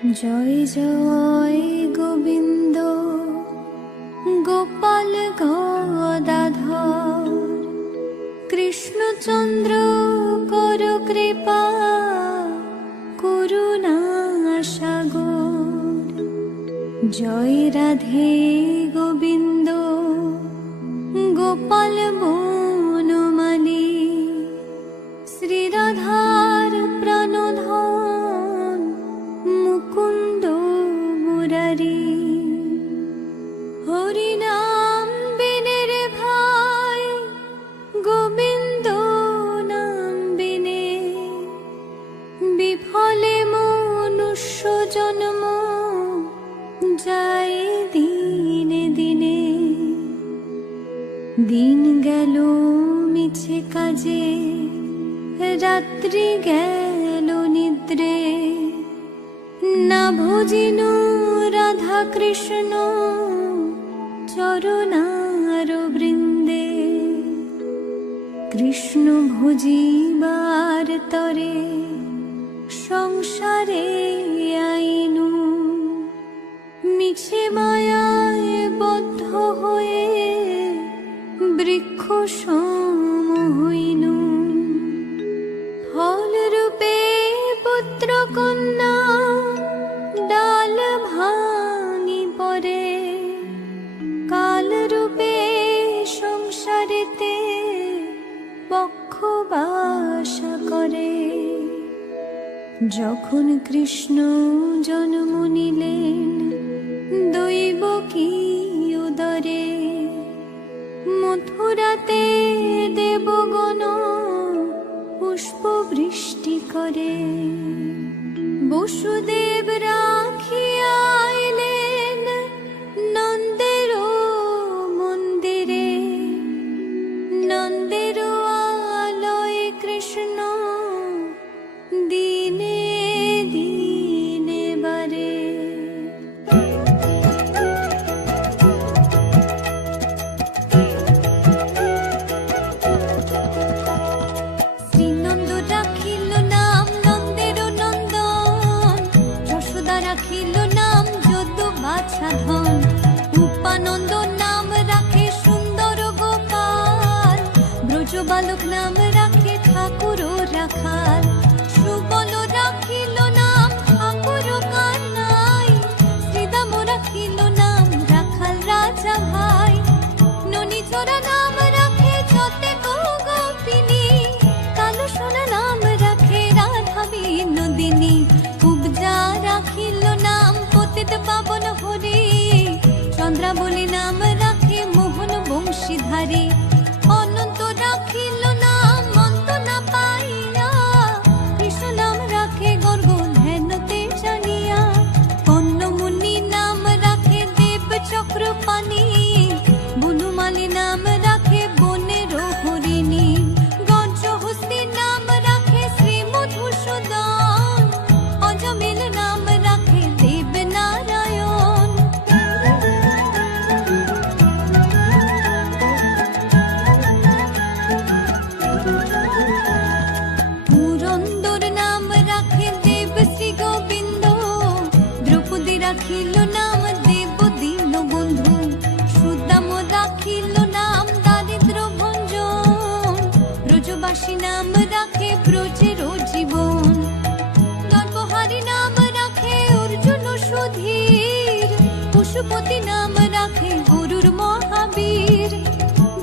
জয় জয় গোবিন্দ গোপাল গদাধর। কৃষ্ণচন্দ্র কর কৃপা করুণা সাগর। জয় রাধে গোবিন্দ গোপাল দিন গেল মিছে কাজে, রাত্রি গেল নিদ্রে। না ভোজিন রাধা কৃষ্ণ চরণার বৃন্দে। কৃষ্ণ ভোজিবার তরে সংসারে আইনু। মিছে মায়ায় বদ্ধ বৃক্ষ সমহীনু। ফলরূপে পুত্র কন্যা ডাল ভাঙি পরে। কালরূপে সংসারেতে পক্ষ বাসা করে। যখন কৃষ্ণ জন্ম নিলেন, দৈব কী মথুরাতে দেবগণ পুষ্প বৃষ্টি করে। বসুদেব রাখিয়া बालुक नाम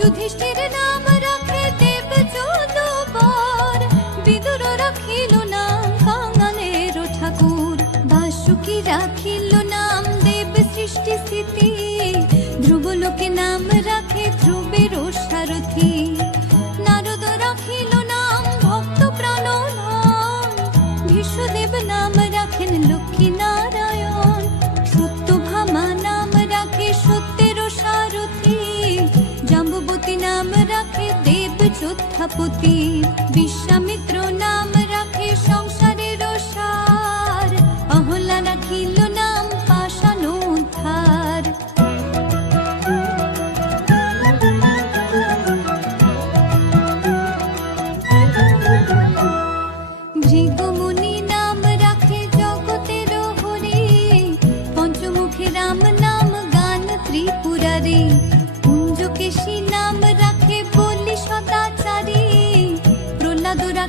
যুধিষ্ঠির নাম রাখে দেব যদুবর বিদুর রাখিল নাম কাঙালের ঠাকুর। বাসুকি রাখিল নাম দেব সৃষ্টি স্থিতি पुती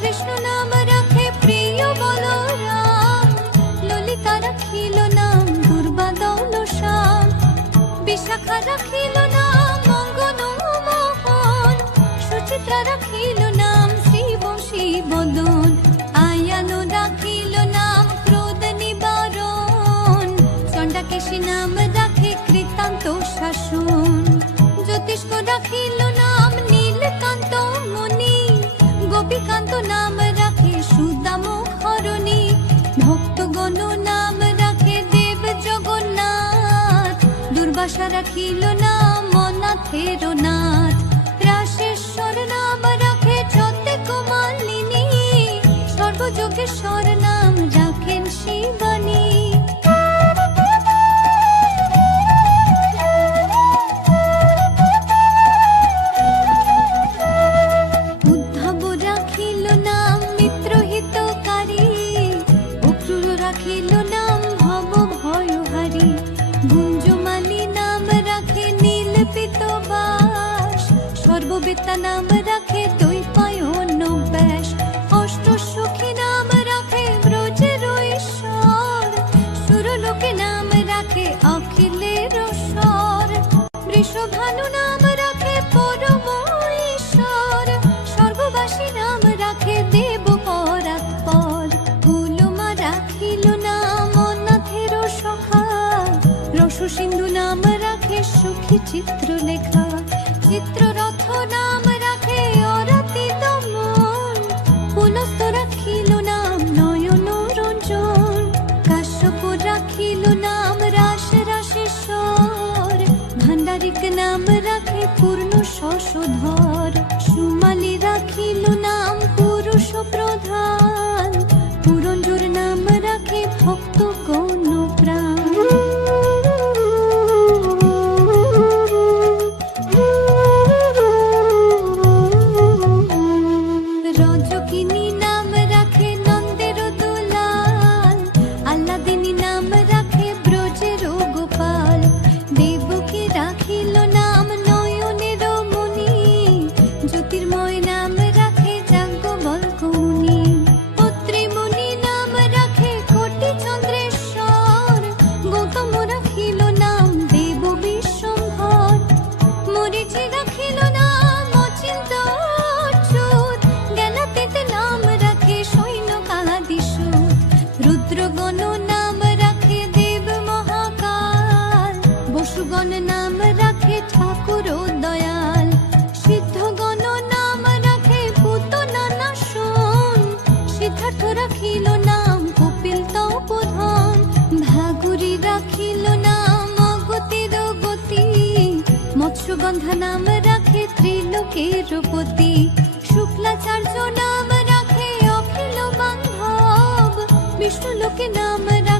কৃষ্ণ নাম রাখে প্রিয় বলরাম। ললিতা রাখিল নাম, দুর্বা দৌল শ্যাম বিশাখা রাখিল নাম মঙ্গন মোহন। সুচিত্রা রাখিল নাম শ্রী বংশী রাখিল না মনাথের নাথ রাশেশ্বর নাম রাখে যতে কুমালিনী। সর্বযোগেশ্বর না si গন্ধ নাম রাখে ত্রিলোকের পতি শুক্লাচার্য নাম রাখে অখিল বান্ধব। বিষ্ণু লোকে নাম রাখে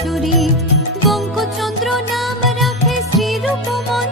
চুরি। বঙ্কচন্দ্র নাম রাখে শ্রীরূপমন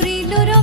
murilo ro